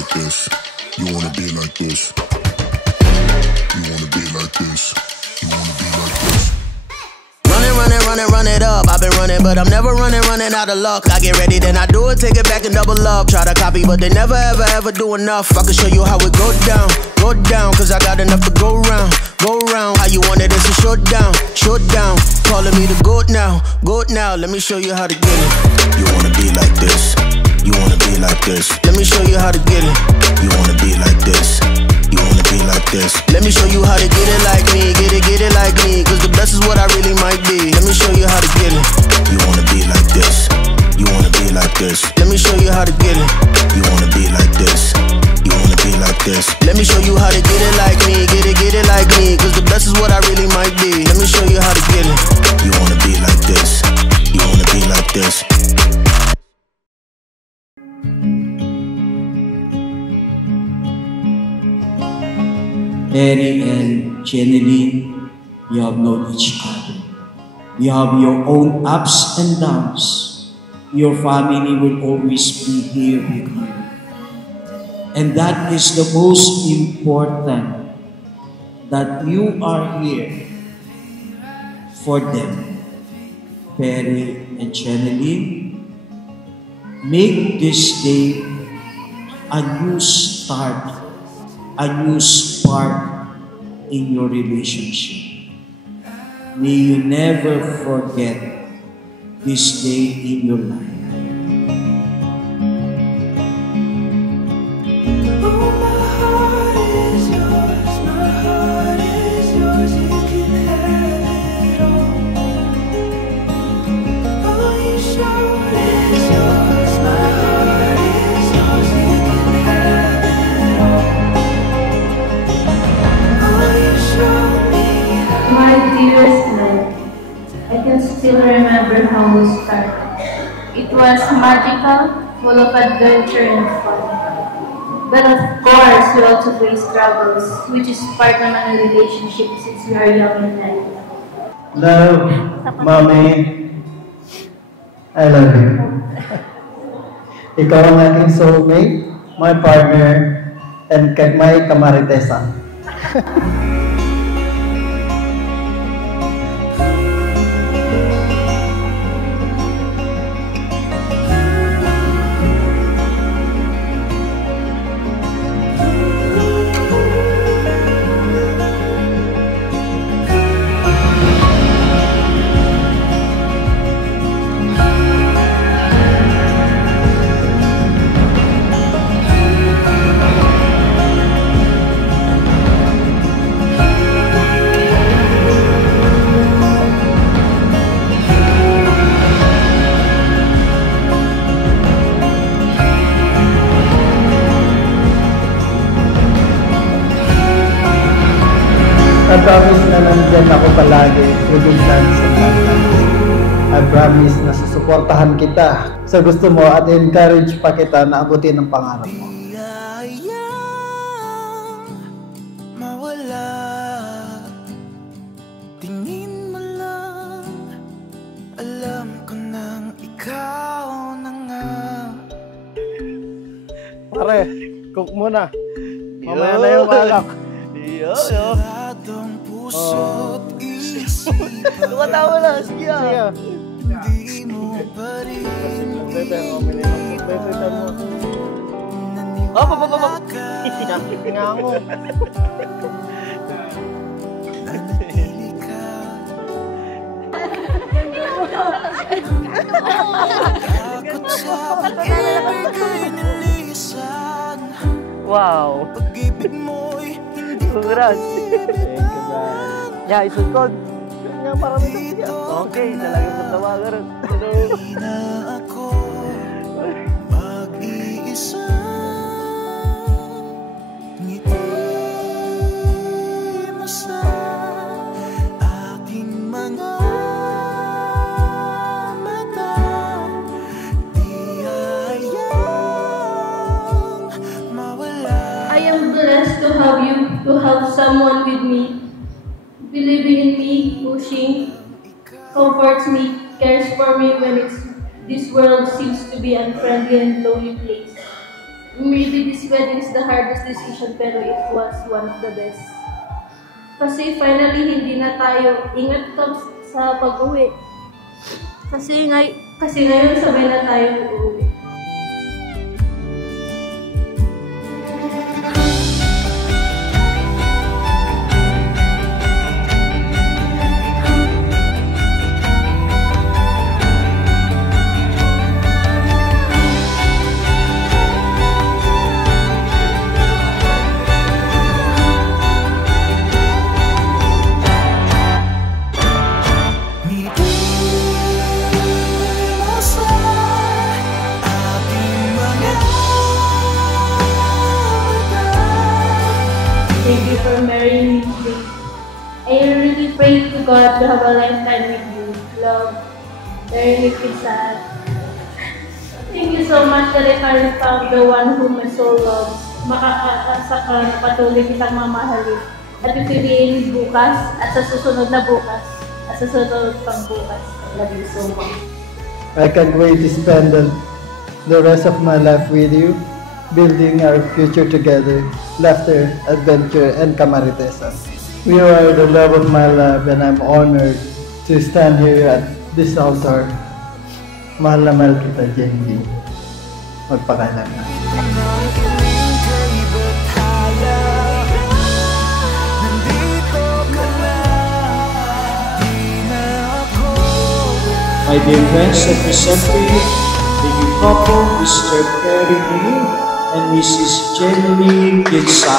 like this. You wanna be like this. You wanna be like this. You wanna be like this. Run it up. I've been running, but I'm never running out of luck. I get ready, then I do it, take it back and double up. Try to copy, but they never ever do enough. I can show you how it go down, cause I got enough to go round. How you want it, it's a showdown. Calling me the goat now. Let me show you how to get it. You wanna be like this. You wanna be like this. Let me show you how to get it. You wanna be like this. You wanna be like this. Let me show you how to get it like me. Get it like me. Cause the best is what I really might be. Let me show you how to get it. You wanna be like this. You wanna be like this. Let me show you how to get it. You wanna be like this. You wanna be like this. Let me show you how to get it like me. Get it like me. Cause the best is what I really might be. Let me show you how to get it. You wanna be like this. You wanna be like this. Mary and Jeneline, you have known each other. You have your own ups and downs. Your family will always be here with you. And that is the most important, that you are here for them. Mary and Jeneline, make this day a new start, a new spark in your relationship. May you never forget this day in your life. Still remember how we started. It was magical, full of adventure and fun. But of course, we also face struggles, which is part of a relationship since we are young and naive. Love, Mommy, I love you. Ikaw ang aking soulmate, my partner, and my kamaritesa. I promise na nandyan ako palagi, good times and bad times. I promise na susuportahan kita sa gusto mo at encourage pa kita na abutin ang pangarap mo. Mawala, tingin mo lang, alam ko nang ikaw na nga. Pare, cook muna. Mamaya na yung alak. Saradong puso't isipan. Lumatawa na, sige. Hindi mo pa rin Naniniwala ka. Nanatili ka. Takot sa pag-ibig ay nilisan. Wow. Pag-ibig mo'y Congrats. Ya, isutod. Kanya parang ito. Okay, talagang matawa ka rin. Hindi na ako mag-iisa. Ngiti mo sa aking mga mata. Di hayang mawala. I am blessed to have you, to have someone with me, believing in me, pushing, comforts me, cares for me when this world seems to be an unfriendly and lonely place. Maybe this wedding is the hardest decision pero it was one of the best. Kasi finally hindi na tayo ingat sa pag-uwi. Kasi ngayon sabay na tayo uuwi. Thank you for marrying me today. I really pray to God to have a lifetime with you. Love, very sad. Thank you so much that I finally found the one whom my soul loves. Makakaasa ka na patuloy kitang mamahalin. At pipiliin bukas at sa susunod na bukas. At sa susunod pang bukas. I love you so much. I can't wait to spend the rest of my life with you, building our future together, laughter, adventure, and kamaritesa. You are the love of my life and I'm honored to stand here at this altar. Mahal na mahal kita, Jenny. Magpakailan na. My dear friends of the Assembly, the new couple, Mr. Perry Lee and Mrs. Jenny Ginsa.